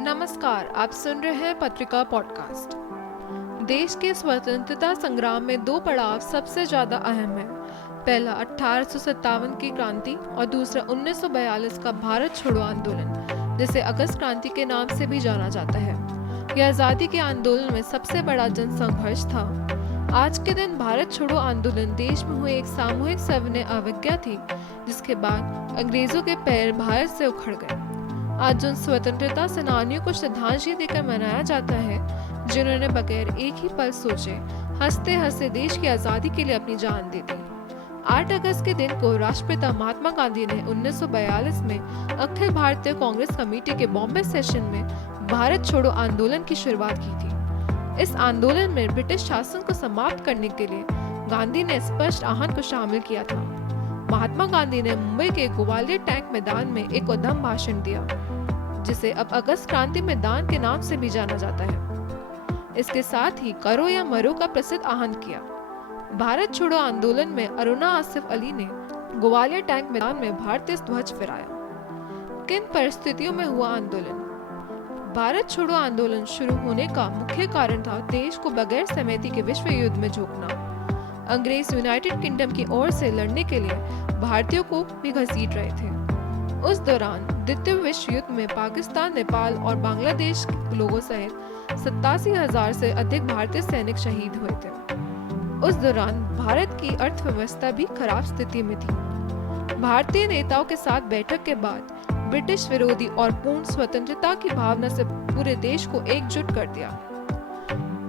नमस्कार, आप सुन रहे हैं पत्रिका पॉडकास्ट। देश के स्वतंत्रता संग्राम में दो पड़ाव सबसे ज्यादा अहम है। पहला 1857 की क्रांति और दूसरा 1942 का भारत छोड़ो आंदोलन, जिसे अगस्त क्रांति के नाम से भी जाना जाता है। यह आजादी के आंदोलन में सबसे बड़ा जन संघर्ष था। आज के दिन भारत छोड़ो आंदोलन देश में हुए एक सामूहिक सविनय अवज्ञा थी, जिसके बाद अंग्रेजों के पैर भारत से उखड़ गए। आज उन स्वतंत्रता सेनानियों को श्रद्धांजलि देकर मनाया जाता है जिन्होंने बगैर एक ही पल सोचे हंसते हंसते देश की आजादी के लिए अपनी जान दे दी। 8 अगस्त के दिन को राष्ट्रपिता महात्मा गांधी ने 1942 में अखिल भारतीय कांग्रेस कमेटी के बॉम्बे सेशन में भारत छोड़ो आंदोलन की शुरुआत की थी। इस आंदोलन में ब्रिटिश शासन को समाप्त करने के लिए गांधी ने स्पष्ट आहवान को शामिल किया था। महात्मा गांधी ने मुंबई के ग्वालियर टैंक मैदान में एक उद्यम भाषण दिया, जिसे अब अगस्त क्रांति मैदान के नाम से भी जाना जाता है। इसके साथ ही करो या मरो का प्रसिद्ध आह्वान किया। भारत छोड़ो आंदोलन में अरुणा आसिफ अली ने ग्वालियर टैंक मैदान में भारतीय ध्वज फहराया। किन परिस्थितियों में हुआ आंदोलन? भारत छोड़ो आंदोलन शुरू होने का मुख्य कारण था देश को बगैर सहमति के विश्व युद्ध में झोंकना। अंग्रेज यूनाइटेड किंगडम की ओर से लड़ने के लिए भारतीयों को भी घसीट रहे थे। उस दौरान द्वितीय विश्व युद्ध में पाकिस्तान, नेपाल और बांग्लादेश के लोगों सहित 87,000 से अधिक भारतीय सैनिक शहीद हुए थे। उस दौरान भारत की अर्थव्यवस्था भी खराब स्थिति में थी। भारतीय नेताओं के साथ बैठक के बाद ब्रिटिश विरोधी और पूर्ण स्वतंत्रता की भावना से पूरे देश को एकजुट कर दिया।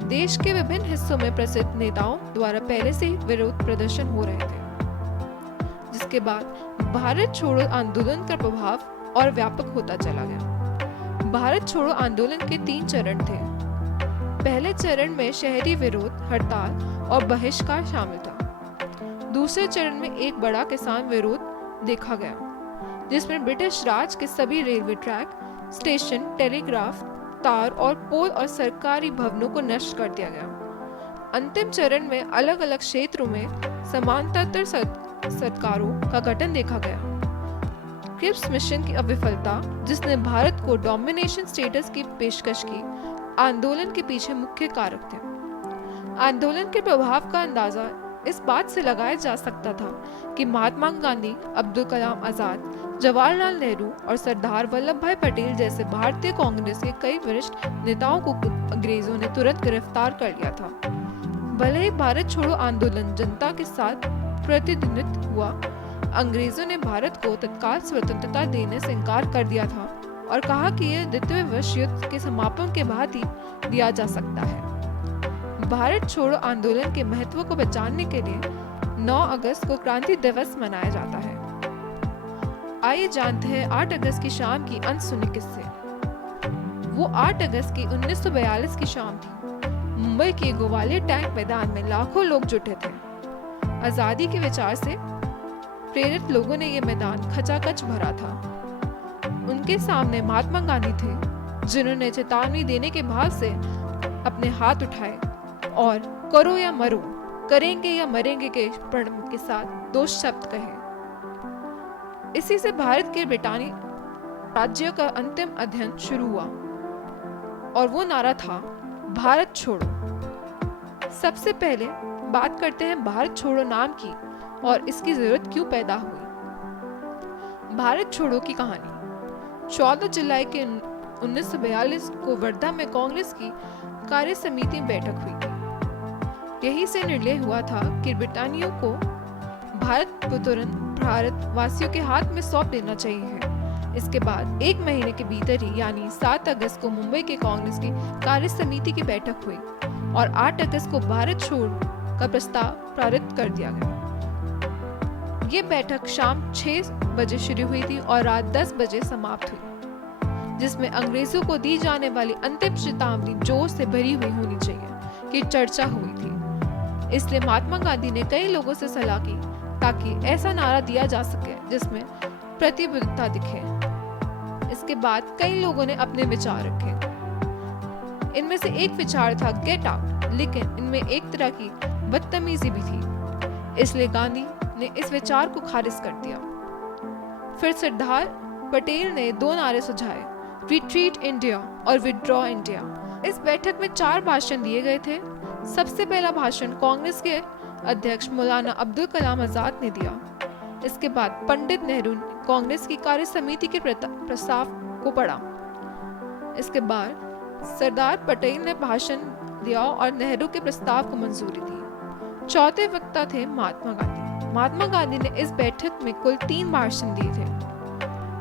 देश के विभिन्न हिस्सों में प्रसिद्ध नेताओं द्वारा पहले से ही विरोध प्रदर्शन हो रहे थे, जिसके बाद भारत छोड़ो आंदोलन का प्रभाव और व्यापक होता चला गया। भारत छोड़ो आंदोलन के 3 चरण थे। पहले चरण में शहरी विरोध, हड़ताल और बहिष्कार शामिल था। दूसरे चरण में एक बड़ा किसान विरोध देखा गया, जिसमें ब्रिटिश राज के सभी रेलवे ट्रैक, स्टेशन, टेलीग्राफ तार और पोल और सरकारी भवनों को नष्ट कर दिया गया। अंतिम चरण में अलग अलग क्षेत्रों में समानांतर सरकारों का गठन देखा गया। क्रिप्स मिशन की अविफलता, जिसने भारत को डोमिनेशन स्टेटस की पेशकश की, आंदोलन के पीछे मुख्य कारक थे। आंदोलन के प्रभाव का अंदाजा इस बात से लगाया जा सकता था कि महात्मा गांधी, अब्दुल कलाम आजाद, जवाहरलाल नेहरू और सरदार वल्लभ भाई पटेल जैसे भारतीय कांग्रेस के कई वरिष्ठ नेताओं को अंग्रेजों ने तुरंत गिरफ्तार कर लिया था। भले ही भारत छोड़ो आंदोलन जनता के साथ प्रतिद्वंदित हुआ, अंग्रेजों ने भारत को तत्काल स्वतंत्रता देने से इनकार कर दिया था और कहा कि यह द्वितीय विश्व युद्ध के समापन के बाद ही दिया जा सकता है। भारत छोड़ो आंदोलन के महत्व को पहचानने के लिए 9 अगस्त को क्रांति दिवस मनाया जाता है। आइए जानते हैं 8 अगस्त की शाम की अनसुनी किस्से। वो 8 अगस्त की 1942 की शाम थी। मुंबई के ग्वालियर टैंक मैदान में लाखों लोग जुटे थे। आजादी के विचार से प्रेरित लोगों ने ये मैदान खचाखच भरा था। उनके सामने महात्मा गांधी थे, जिन्होंने चेतावनी देने के भाव से अपने हाथ उठाए और करो या मरो, करेंगे या मरेंगे के प्रण के साथ 2 शब्द कहे। इसी से भारत के ब्रिटानी राज्य का अंतिम अध्ययन शुरू हुआ और वो नारा था भारत छोड़ो। सबसे पहले बात करते हैं भारत छोड़ो नाम की और इसकी जरूरत क्यों पैदा हुई। भारत छोड़ो की कहानी 14 जुलाई के 1942 को वर्धा में कांग्रेस की कार्य समिति में बैठक हुई। यही से निर्णय हुआ था कि ब्रिटानियों को भारत को तुरंत भारत वासियों के हाथ में सौंप देना चाहिए। इसके बाद 1 महीने के भीतर ही यानी 7 अगस्त को मुंबई के कांग्रेस की कार्य समिति की बैठक हुई और 8 अगस्त को भारत छोड़ो का प्रस्ताव पारित कर दिया गया। ये बैठक शाम 6 बजे शुरू हुई थी और रात 10 बजे समाप्त हुई, जिसमें अंग्रेजों को दी जाने वाली अंतिम चेतावनी जोर से भरी हुई होनी चाहिए की चर्चा हुई थी। इसलिए महात्मा गांधी ने कई लोगों से सलाह की ताकि ऐसा नारा दिया जा सके जिसमें प्रतिबद्धता दिखे। इसके बाद कई लोगों ने अपने विचार रखे। इनमें से एक विचार था गेट आउट, लेकिन इनमें एक तरह की बदतमीजी भी थी, इसलिए गांधी ने इस विचार को खारिज कर दिया। फिर सरदार पटेल ने 2 नारे सुझाए, रिट्रीट इंडिया और विड्रॉ इंडिया। इस बैठक में 4 भाषण दिए गए थे। सबसे पहला भाषण कांग्रेस के अध्यक्ष मौलाना अब्दुल कलाम आजाद ने दिया। इसके बाद पंडित नेहरू ने कांग्रेस की कार्य समिति के प्रस्ताव को पढ़ा। इसके बाद सरदार पटेल ने भाषण दिया और नेहरू के प्रस्ताव को मंजूरी दी। चौथे वक्ता थे महात्मा गांधी। महात्मा गांधी ने इस बैठक में कुल 3 भाषण दिए थे।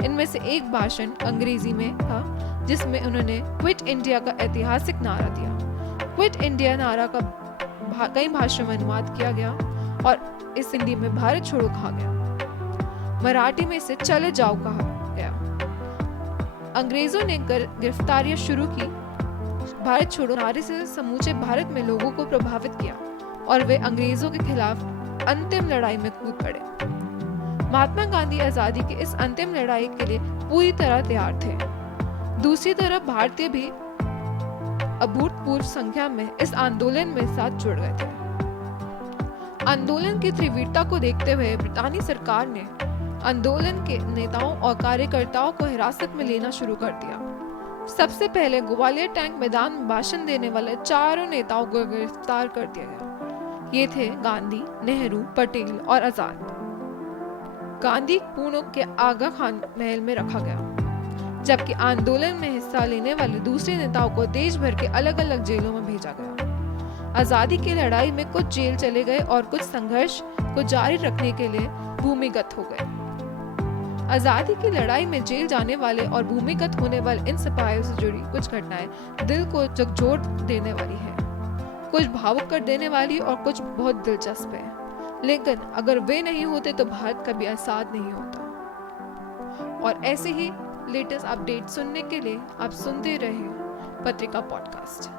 इनमें से एक भाषण अंग्रेजी में था, जिसमें उन्होंने क्विट इंडिया का ऐतिहासिक नारा दिया। क्विट इंडिया नारा का कई भाषाओं में अनुवाद किया गया और इस हिंदी में भारत छोड़ो कहा गया। मराठी में इसे चले जाओ कहा गया। अंग्रेजों ने गिरफ्तारियां शुरू की। भारत छोड़ो नारे से समूचे भारत में लोगों को प्रभावित किया और वे अंग्रेजों के खिलाफ अंतिम लड़ाई में कूद पड़े। महात्मा गांधी आजादी की इस अंतिम लड़ाई के लिए पूरी तरह तैयार थे। दूसरी तरफ भारतीय भी अभूतपूर्व संख्या में इस आंदोलन में साथ जुड़ गए थे। आंदोलन की तीव्रता को देखते हुए ब्रितानी सरकार ने आंदोलन के नेताओं और कार्यकर्ताओं को हिरासत में लेना शुरू कर दिया। सबसे पहले ग्वालियर टैंक मैदान में भाषण देने वाले 4 नेताओं को गिरफ्तार कर दिया गया। ये थे गांधी, नेहरू, पटेल और आजाद। गांधी पुणे के आगा खान महल में रखा गया, जबकि आंदोलन में हिस्सा लेने वाले दूसरे नेताओं को देश भर के अलग अलग जेलों में भेजा गया। आजादी की लड़ाई में कुछ जेल चले गए और कुछ संघर्ष को जारी रखने के लिए भूमिगत हो गए। आजादी की लड़ाई में जेल जाने वाले और भूमिगत होने वाले इन सिपाहियों से जुड़ी कुछ घटनाएं दिल को झकझोर देने वाली है, कुछ भावुक कर देने वाली और कुछ बहुत दिलचस्प है। लेकिन अगर वे नहीं होते तो भारत कभी आजाद नहीं होता। और ऐसे ही लेटेस्ट अपडेट सुनने के लिए आप सुनते रहिए पत्रिका पॉडकास्ट।